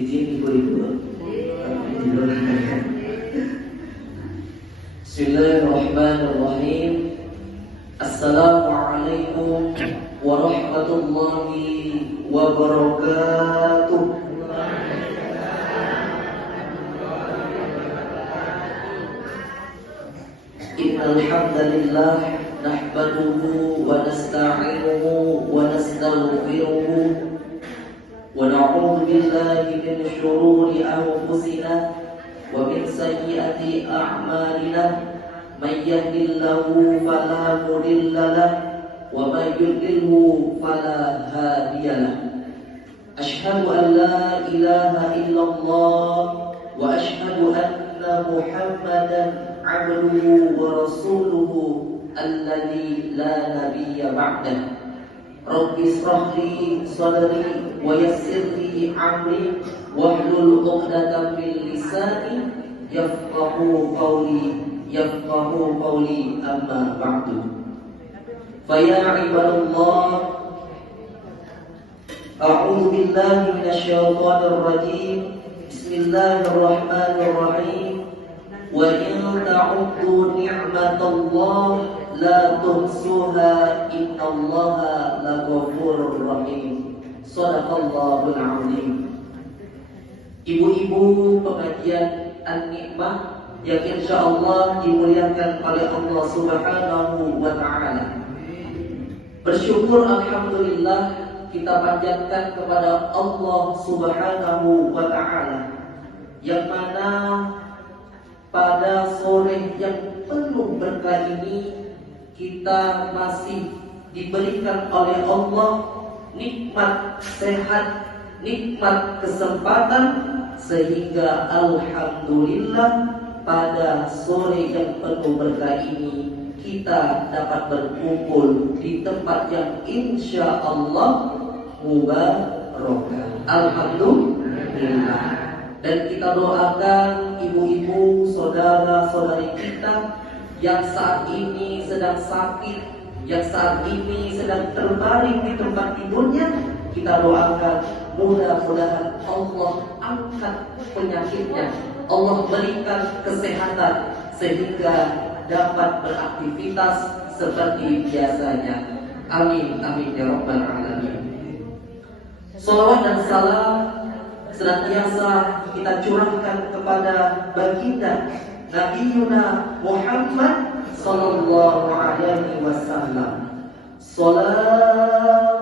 Izin ibu-ibu. Bismillahirrahmanirrahim. Assalamualaikum warahmatullahi wabarakatuh. Innal hamdalillah nahmaduhu wa nasta'inuhu wa nastaghfiruhu wa na'udzu billahi min shururi anfusina wa min sayyiati a'malina may yahdihillahu fala mudilla lahu wa may yudlilhu fala hadiya lahu. Asyhadu an la ilaha illallah wa asyhadu anna Muhammadan abduhu wa rasuluhu alladzi la nabiyya ba'dah. Rabbi shrah li sadri wa yassir li amri wahlul 'uqdatam min lisani yafqahu qawli amma ba'du. Fa ya ibadallah, a'udzu billahi minasy syaithanir rajim. Bismillahirrahmanirrahim. Wa in ta'uddu ni'matallahi la tuhsuha innallaha laghafurur rahim. Shadaqallahul azim. Ibu-ibu pengajian An-Nikmah yang insyaallah dimuliakan oleh Allah Subhanahu wa taala. Bersyukur alhamdulillah kita panjatkan kepada Allah Subhanahu wa taala yang mana pada sore yang penuh berkah ini kita masih diberikan oleh Allah nikmat sehat, nikmat kesempatan, sehingga alhamdulillah pada sore yang penuh berkah ini kita dapat berkumpul di tempat yang insya Allah mubarakah. Alhamdulillah. Dan kita doakan ibu-ibu, saudara-saudari kita yang saat ini sedang sakit, yang saat ini sedang terbaring di tempat tidurnya, kita doakan mudah-mudahan Allah angkat penyakitnya, Allah berikan kesehatan sehingga dapat beraktivitas seperti biasanya. Amin amin ya rabbal alamin. Salawat dan salam senantiasa kita curahkan kepada baginda Nabiuna Muhammad sallallahu alaihi wasallam. Salatullah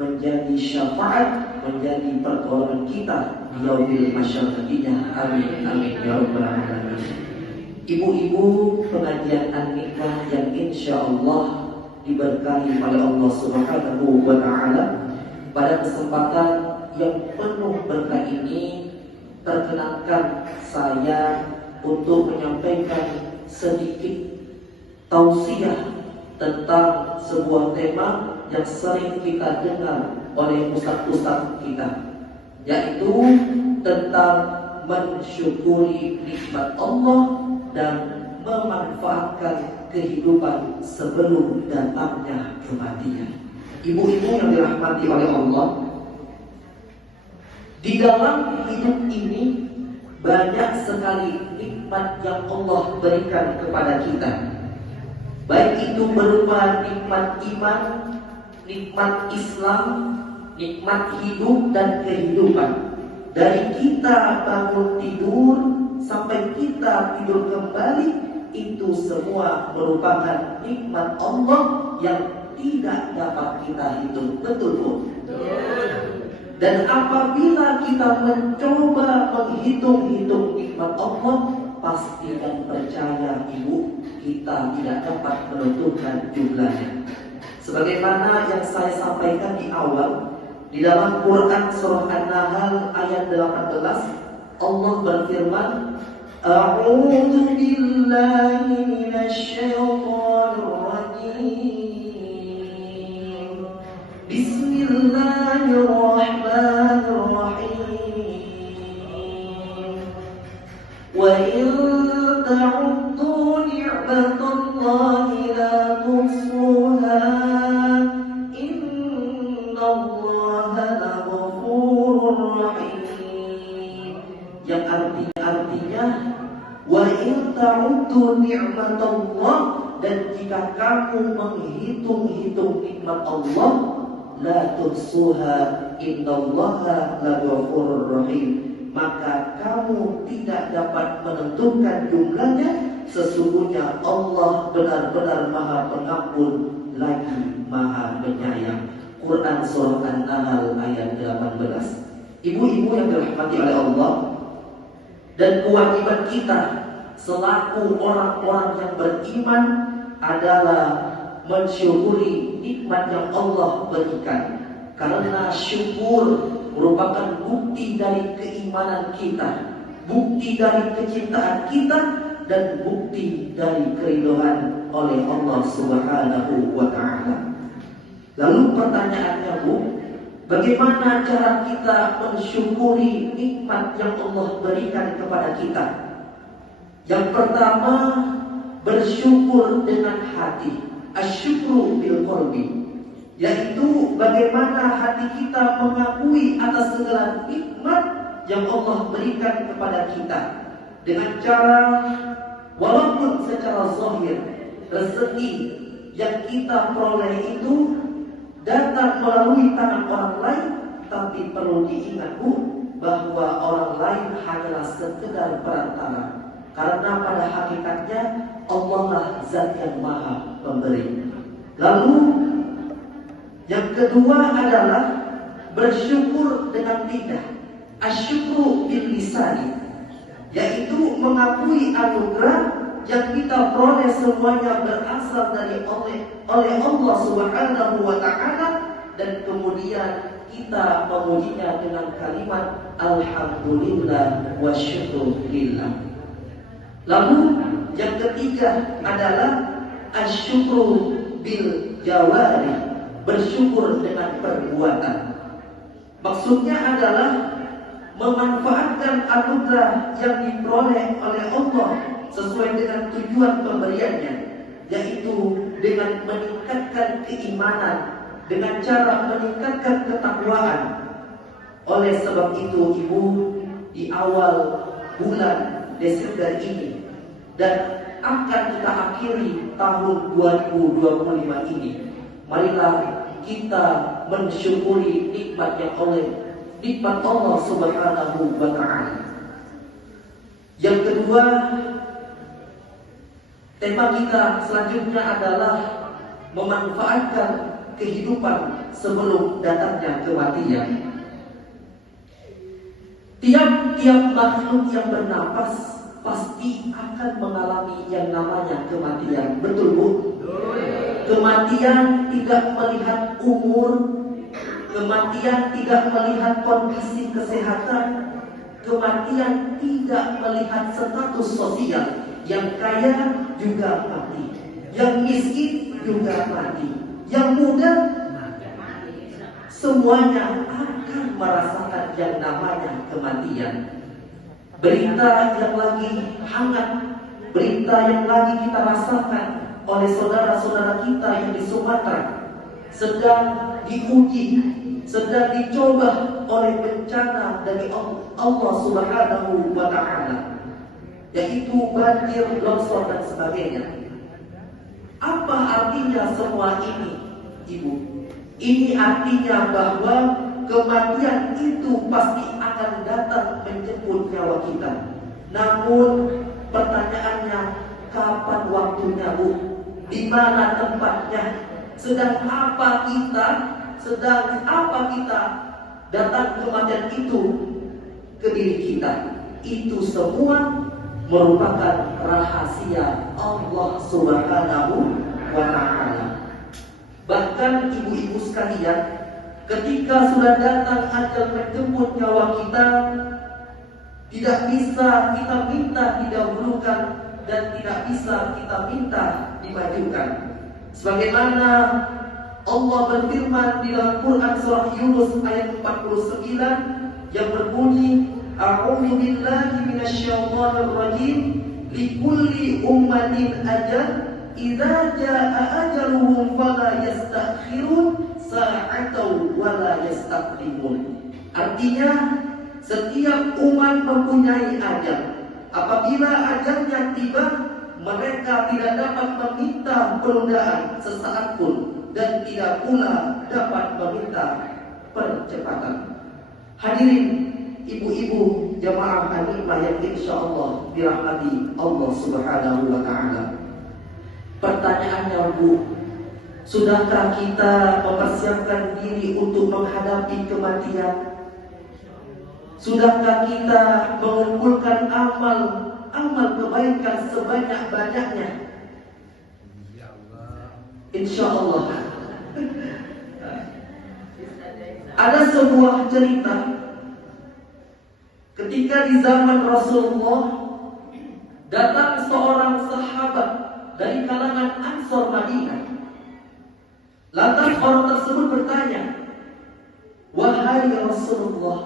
menjadi syafaat, menjadi pertolongan kita di yaumil masyarakat. Amin amin ya rabbal alamin. Ibu-ibu pengajian An-Nikmah yang insyaallah diberkahi oleh Allah Subhanahu wa taala, pada kesempatan yang penuh berkah ini perkenankan saya untuk menyampaikan sedikit tausiah tentang sebuah tema yang sering kita dengar oleh ustaz-ustaz kita, yaitu tentang mensyukuri nikmat Allah dan memanfaatkan kehidupan sebelum datangnya kematian. Ibu-ibu yang dirahmati oleh Allah, di dalam hidup ini banyak sekali nikmat yang Allah berikan kepada kita. Baik itu berupa nikmat iman, nikmat Islam, nikmat hidup dan kehidupan. Dari kita bangun tidur sampai kita tidur kembali, itu semua merupakan nikmat Allah yang tidak dapat kita hitung. Betul, Bu? Dan apabila kita mencoba menghitung-hitung nikmat Allah, pasti dan percaya ibu, kita tidak dapat menentukan jumlahnya. Sebagaimana yang saya sampaikan di awal, di dalam Quran surah An-Nahl ayat 18, Allah berfirman, A'udzu billahi minasyaitonir rajim. Bismillahirrahmanirrahim. Wa in ta'uddu ni'matallahi la tuhsuha. Innallaha laghafurur rahim. Yang artinya wa in ta'uddu ni'matallah, dan jika kamu menghitung-hitung nikmat Allah, la tuhsuha, innallaha laghafurur rahim, maka kamu tidak dapat menentukan jumlahnya. Sesungguhnya Allah benar-benar Maha Pengampun lagi Maha Penyayang. Quran surah An-Nahl ayat 18. Ibu-ibu yang dirahmati oleh Allah, dan kewajiban kita selaku orang-orang yang beriman adalah mensyukuri nikmat yang Allah berikan. Karena syukur merupakan bukti dari keimanan kita, bukti dari kecintaan kita, dan bukti dari keridhaan oleh Allah Subhanahu wa ta'ala. Lalu pertanyaannya, Bu, bagaimana cara kita mensyukuri nikmat yang Allah berikan kepada kita? Yang pertama, bersyukur dengan hati, asyukru bil qalbi, yaitu bagaimana hati kita mengakui atas segala nikmat yang Allah berikan kepada kita, dengan cara walaupun secara zahir rezeki yang kita peroleh itu datang melalui tangan orang lain, tapi perlu diingat, Bu, bahwa orang lain hanyalah sekedar perantara. Karena pada hakikatnya Allah lah zat yang maha pemberi. Lalu yang kedua adalah bersyukur dengan lidah, asyukru bil lisani, yaitu mengakui anugerah yang kita peroleh semuanya berasal dari oleh Allah Subhanahu wa ta'ala, dan kemudian kita memujinya dengan kalimat alhamdulillah wa syukurillah. Lalu yang ketiga adalah asyukru bil jawari, bersyukur dengan perbuatan. Maksudnya adalah memanfaatkan anugerah yang diperoleh oleh Allah sesuai dengan tujuan pemberiannya, yaitu dengan meningkatkan keimanan, dengan cara meningkatkan ketakwaan. Oleh sebab itu, Ibu, di awal bulan Desember ini dan akan kita akhiri tahun 2025 ini, marilah kita mensyukuri nikmat Allah Subhanahu wa ta'ala. Yang kedua, tema kita selanjutnya adalah memanfaatkan kehidupan sebelum datangnya kematian. Tiap-tiap makhluk yang bernapas pasti akan mengalami yang namanya kematian. Betul, Bu? Kematian tidak melihat umur, kematian tidak melihat kondisi kesehatan, kematian tidak melihat status sosial. Yang kaya juga mati, yang miskin juga mati, yang muda semuanya akan merasakan yang namanya kematian. Berita yang lagi hangat berita yang lagi kita rasakan oleh saudara-saudara kita yang di Sumatera, sedang diuji, sedang dicoba oleh bencana dari Allah Subhanahu wa Ta'ala, yaitu banjir, longsor dan sebagainya. Apa artinya semua ini, Ibu? Ini artinya bahwa kematian itu pasti akan datang menjemput nyawa kita. Namun pertanyaannya, kapan waktunya, Bu? Di mana tempatnya? Sedang apa kita datang kematian itu ke diri kita? Itu semua merupakan rahasia Allah Subhanahu wa Ta'ala. Bahkan ibu-ibu sekalian, ketika sudah datang ajal menjemput nyawa kita, tidak bisa kita minta didahulukan dan tidak bisa kita minta dimajukan. Sebagaimana Allah berfirman di dalam Quran surah Yunus ayat 49 yang berbunyi, A'udzu billahi minasyaitonir rajim, likulli ummatin ajal, idza jaa ajaluhum fala yastakhirun sa'atan wala yastaqdimun. Artinya, setiap umat mempunyai ajal. Apabila ajalnya tiba, mereka tidak dapat meminta penundaan sesaat pun dan tidak pula dapat meminta percepatan. Hadirin ibu-ibu jamaah hanifah yang insyaallah dirahmati Allah Subhanahu wa Ta'ala. Pertanyaannya, Bu, sudahkah kita mempersiapkan diri untuk menghadapi kematian? Sudahkah kita mengumpulkan amal kebaikan sebanyak-banyaknya? Insyaallah. Ada sebuah cerita ketika di zaman Rasulullah datang seorang sahabat dari kalangan Ansor Madinah. Lantas orang tersebut bertanya, "Wahai Rasulullah,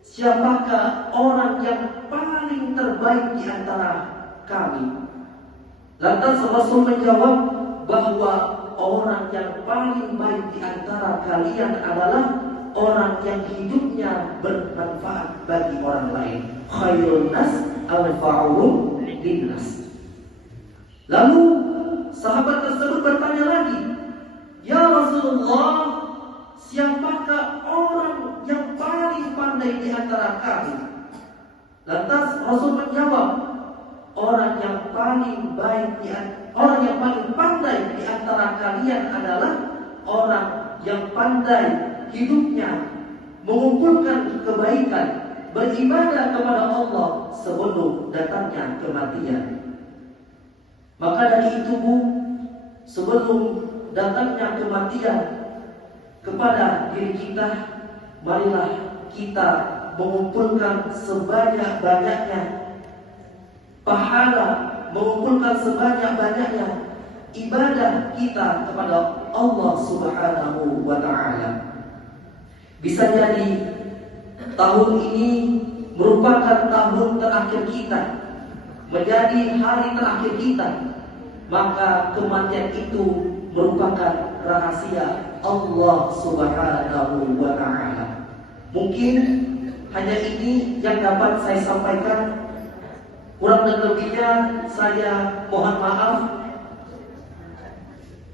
siapakah orang yang paling terbaik di antara kami?" Lantas Rasul menjawab bahwa orang yang paling baik di antara kalian adalah orang yang hidupnya bermanfaat bagi orang lain. Khairun nas anfa'uhum linnas. Lalu sahabat tersebut bertanya lagi, "Ya Rasulullah, siapakah orang yang paling pandai di antara kami?" Lantas Rasul menjawab, orang yang paling pandai di antara kalian adalah orang yang pandai hidupnya mengumpulkan kebaikan, beribadah kepada Allah sebelum datangnya kematian. Maka dari itu, Bu, sebelum datangnya kematian kepada diri kita, marilah kita mengumpulkan sebanyak-banyaknya pahala, mengumpulkan sebanyak-banyaknya ibadah kita kepada Allah Subhanahu wa Ta'ala. Bisa jadi tahun ini merupakan tahun terakhir kita, menjadi hari terakhir kita. Maka kematian itu merupakan rahasia Allah Subhanahu wa Ta'ala. Mungkin hanya ini yang dapat saya sampaikan. Kurang dan lebihnya saya mohon maaf.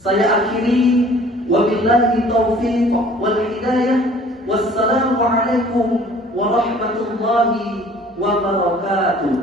Saya akhiri, wabillahi taufiq wal hidayah. Wassalamualaikum warahmatullahi wabarakatuh.